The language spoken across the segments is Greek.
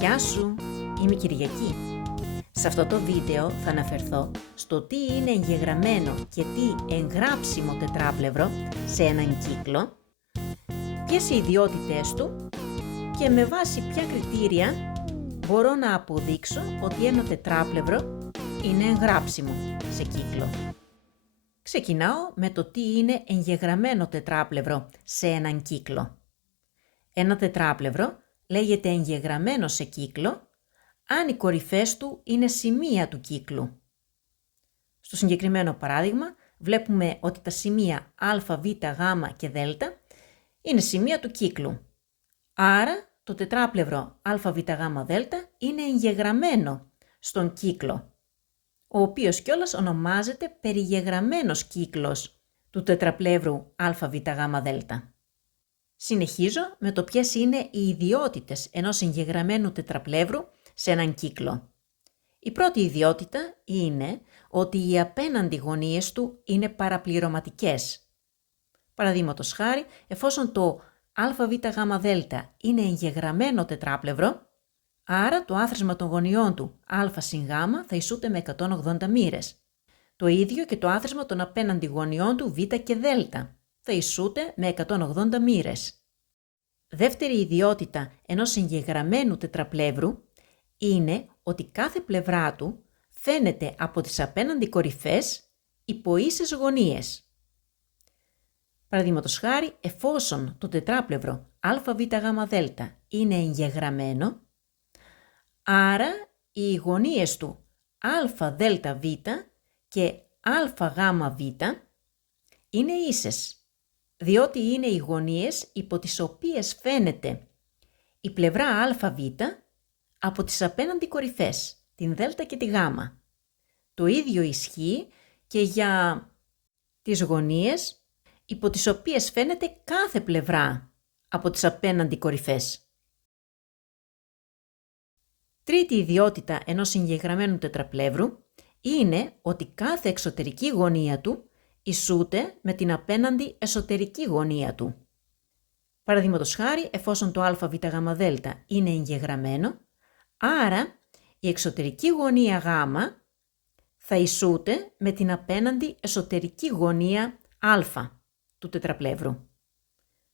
Γεια σου, είμαι η Κυριακή. Σε αυτό το βίντεο θα αναφερθώ στο τι είναι εγγεγραμμένο και τι εγγράψιμο τετράπλευρο σε έναν κύκλο, ποιες οι ιδιότητες του και με βάση ποια κριτήρια μπορώ να αποδείξω ότι ένα τετράπλευρο είναι εγγράψιμο σε κύκλο. Ξεκινάω με το τι είναι εγγεγραμμένο τετράπλευρο σε έναν κύκλο. Ένα τετράπλευρο λέγεται εγγεγραμμένο σε κύκλο αν οι κορυφές του είναι σημεία του κύκλου. Στο συγκεκριμένο παράδειγμα βλέπουμε ότι τα σημεία α, β, γ και δ είναι σημεία του κύκλου. Άρα το τετράπλευρο α, β, γ, δ είναι εγγεγραμμένο στον κύκλο, ο οποίος κιόλας ονομάζεται περιγεγραμμένος κύκλος του τετραπλεύρου α, β, γ, δ. Συνεχίζω με το ποιες είναι οι ιδιότητες ενός εγγεγραμμένου τετραπλεύρου σε έναν κύκλο. Η πρώτη ιδιότητα είναι ότι οι απέναντι γωνίες του είναι παραπληρωματικές. Παραδείγματος χάρη, εφόσον το α, β, γ, δ είναι εγγεγραμμένο τετράπλευρο, άρα το άθροισμα των γωνιών του α συν γ θα ισούται με 180 μοίρες. Το ίδιο και το άθροισμα των απέναντι γωνιών του β και δ θα ισούται με 180 μοίρες. Δεύτερη ιδιότητα ενός εγγεγραμμένου τετραπλεύρου είναι ότι κάθε πλευρά του φαίνεται από τις απέναντι κορυφές υπό ίσες γωνίες. Παραδείγματος χάρη, εφόσον το τετράπλευρο α, β, γ, δ είναι εγγεγραμμένο, άρα οι γωνίες του α, δ, β και α, γ, β είναι ίσες, διότι είναι οι γωνίες υπό τις οποίες φαίνεται η πλευρά ΑΒ από τις απέναντι κορυφές, την Δ και τη Γ. Το ίδιο ισχύει και για τις γωνίες υπό τις οποίες φαίνεται κάθε πλευρά από τις απέναντι κορυφές. Τρίτη ιδιότητα ενός εγγεγραμμένου τετραπλεύρου είναι ότι κάθε εξωτερική γωνία του ισούται με την απέναντι εσωτερική γωνία του. Παραδείγματος χάρη, εφόσον το α, β, γ, δ είναι εγγεγραμμένο, άρα η εξωτερική γωνία γ θα ισούται με την απέναντι εσωτερική γωνία α του τετραπλεύρου.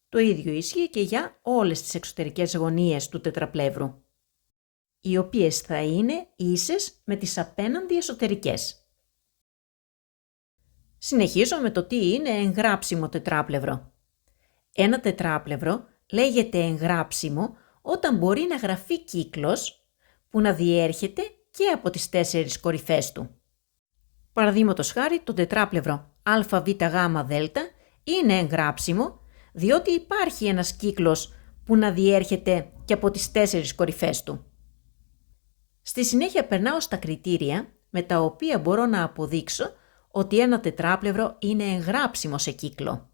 Το ίδιο ισχύει και για όλες τις εξωτερικές γωνίες του τετραπλεύρου, οι οποίες θα είναι ίσες με τις απέναντι εσωτερικές. Συνεχίζω με το τι είναι εγγράψιμο τετράπλευρο. Ένα τετράπλευρο λέγεται εγγράψιμο όταν μπορεί να γραφεί κύκλος που να διέρχεται και από τις 4 κορυφές του. Παραδείγματος χάρη, το τετράπλευρο α, β, γ, δ είναι εγγράψιμο διότι υπάρχει ένας κύκλος που να διέρχεται και από τις 4 κορυφές του. Στη συνέχεια περνάω στα κριτήρια με τα οποία μπορώ να αποδείξω ότι ένα τετράπλευρο είναι εγγράψιμο σε κύκλο.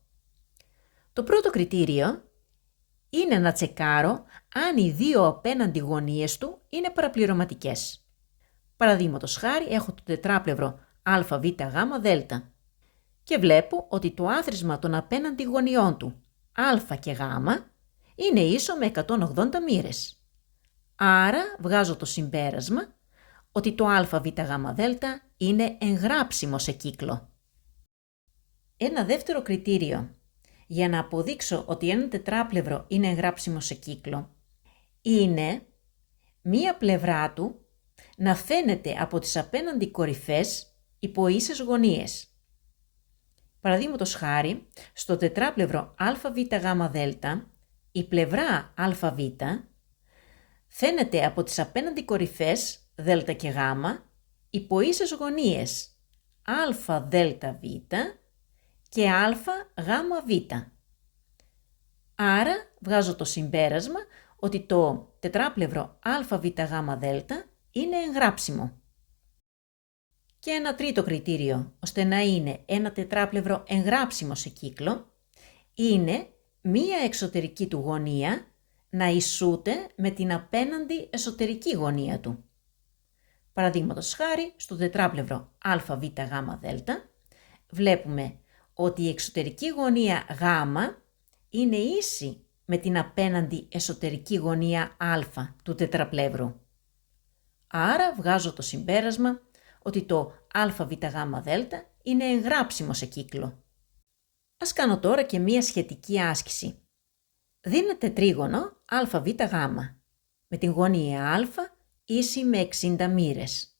Το πρώτο κριτήριο είναι να τσεκάρω αν οι δύο απέναντι γωνίες του είναι παραπληρωματικές. Παραδείγματος χάρη, έχω το τετράπλευρο α, β, γ, δ και βλέπω ότι το άθροισμα των απέναντι γωνιών του α και γ είναι ίσο με 180 μοίρες. Άρα βγάζω το συμπέρασμα ότι το α, β, γ, δ είναι εγγράψιμο σε κύκλο. Ένα δεύτερο κριτήριο για να αποδείξω ότι ένα τετράπλευρο είναι εγγράψιμο σε κύκλο είναι μία πλευρά του να φαίνεται από τις απέναντι κορυφές υπό ίσες γωνίες. Παραδείγματος χάρη, στο τετράπλευρο α, β, γ, δ η πλευρά ΑΒ φαίνεται από τις απέναντι κορυφές δ και γ υπό ίσες γωνίες α, δ, β και α, γ, β. Άρα βγάζω το συμπέρασμα ότι το τετράπλευρο α, β, γ, δ είναι εγγράψιμο. Και ένα τρίτο κριτήριο, ώστε να είναι ένα τετράπλευρο εγγράψιμο σε κύκλο, είναι μία εξωτερική του γωνία να ισούται με την απέναντι εσωτερική γωνία του. Παραδείγματος χάρη, στο τετράπλευρο α, β, γ, δ βλέπουμε ότι η εξωτερική γωνία γ είναι ίση με την απέναντι εσωτερική γωνία α του τετραπλεύρου. Άρα βγάζω το συμπέρασμα ότι το αβγδ είναι εγγράψιμο σε κύκλο. Ας κάνω τώρα και μία σχετική άσκηση. Δίνετε τρίγωνο αβγ με την γωνία α ίση με 60 μοίρες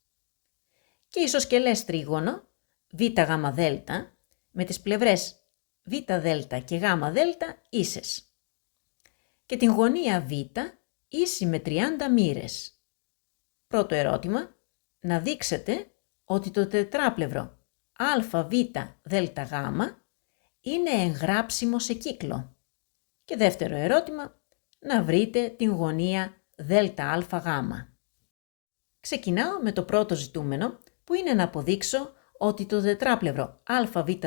και ισοσκελές τρίγωνο βγδ με τις πλευρές βδ και γδ ίσες και την γωνία β ίση με 30 μοίρες. Πρώτο ερώτημα, να δείξετε ότι το τετράπλευρο αβγδ είναι εγγράψιμο σε κύκλο. Και δεύτερο ερώτημα, να βρείτε την γωνία ΔΑΓ. Ξεκινάω με το πρώτο ζητούμενο, που είναι να αποδείξω ότι το τετράπλευρο αβγδ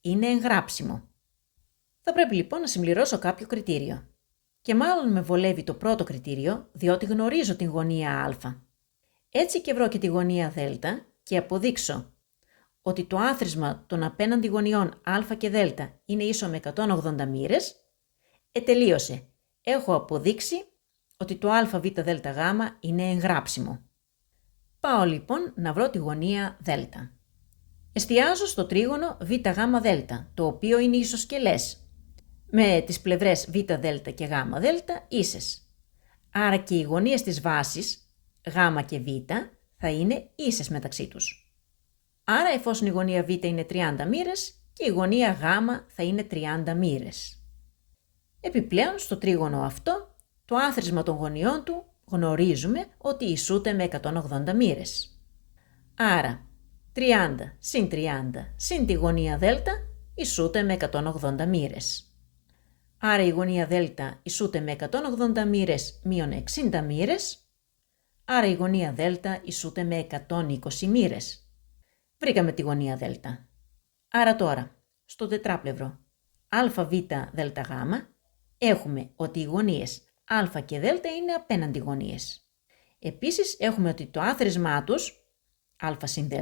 είναι εγγράψιμο. Θα πρέπει λοιπόν να συμπληρώσω κάποιο κριτήριο. Και μάλλον με βολεύει το πρώτο κριτήριο, διότι γνωρίζω την γωνία α. Έτσι και βρω και τη γωνία δ και αποδείξω ότι το άθροισμα των απέναντι γωνιών α και δ είναι ίσο με 180 μοίρες, τελείωσε. Έχω αποδείξει ότι το αβγδ είναι εγγράψιμο. Πάω λοιπόν να βρω τη γωνία δ. Εστιάζω στο τρίγωνο βγδ, το οποίο είναι ισοσκελές, με τις πλευρές βδ και γδ ίσες. Άρα και οι γωνίες της βάσης, γ και β, θα είναι ίσες μεταξύ τους. Άρα εφόσον η γωνία β είναι 30 μοίρες και η γωνία γ θα είναι 30 μοίρες. Επιπλέον στο τρίγωνο αυτό, το άθροισμα των γωνιών του γνωρίζουμε ότι ισούται με 180 μοίρες. Άρα 30 συν 30 συν τη γωνία δ ισούται με 180 μοίρες. Άρα η γωνία δ ισούται με 180 μοίρες μείον 60 μοίρες, άρα η γωνία δ ισούται με 120 μοίρες. Βρήκαμε τη γωνία δ. Άρα τώρα, στο τετράπλευρο αβγδ έχουμε ότι οι γωνίες α και δ είναι απέναντι γωνίες. Επίσης έχουμε ότι το άθροισμά τους, α συν δ,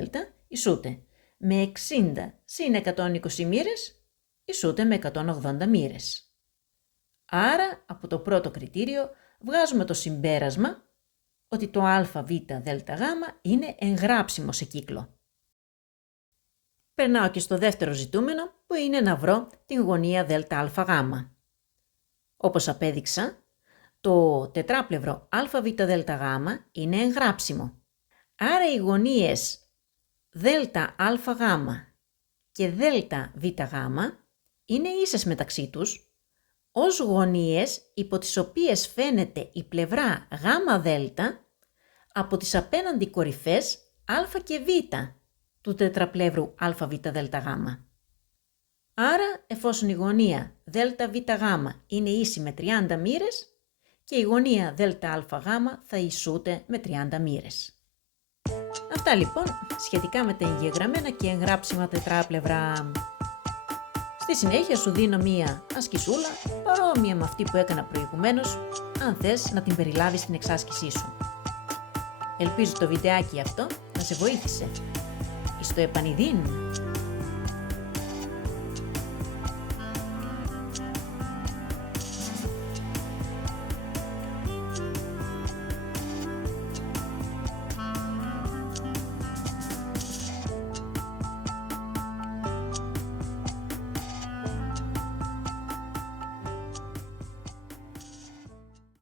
ισούται με 60 συν 120 μοίρες, ισούται με 180 μοίρες. Άρα, από το πρώτο κριτήριο, βγάζουμε το συμπέρασμα ότι το αβγδ είναι εγγράψιμο σε κύκλο. Περνάω και στο δεύτερο ζητούμενο, που είναι να βρω την γωνία ΔΑΓ. Όπως απέδειξα, το τετράπλευρο αβγδ είναι εγγράψιμο. Άρα οι γωνίες ΔΑΓ και ΔΒΓ είναι ίσες μεταξύ τους, ως γωνίες υπό τις οποίες φαίνεται η πλευρά ΓΔ από τις απέναντι κορυφές α και β του τετραπλεύρου αβγδ. Άρα, εφόσον η γωνία ΔΒΓ είναι ίση με 30 μοίρες και η γωνία ΔΑΓ θα ισούται με 30 μοίρες. Αυτά λοιπόν σχετικά με τα εγγεγραμμένα και εγγράψιμα τετράπλευρα. Στη συνέχεια σου δίνω μία ασκησούλα παρόμοια με αυτή που έκανα προηγουμένως, αν θες να την περιλάβεις στην εξάσκησή σου. Ελπίζω το βιντεάκι αυτό να σε βοήθησε. Εις το επανειδήν!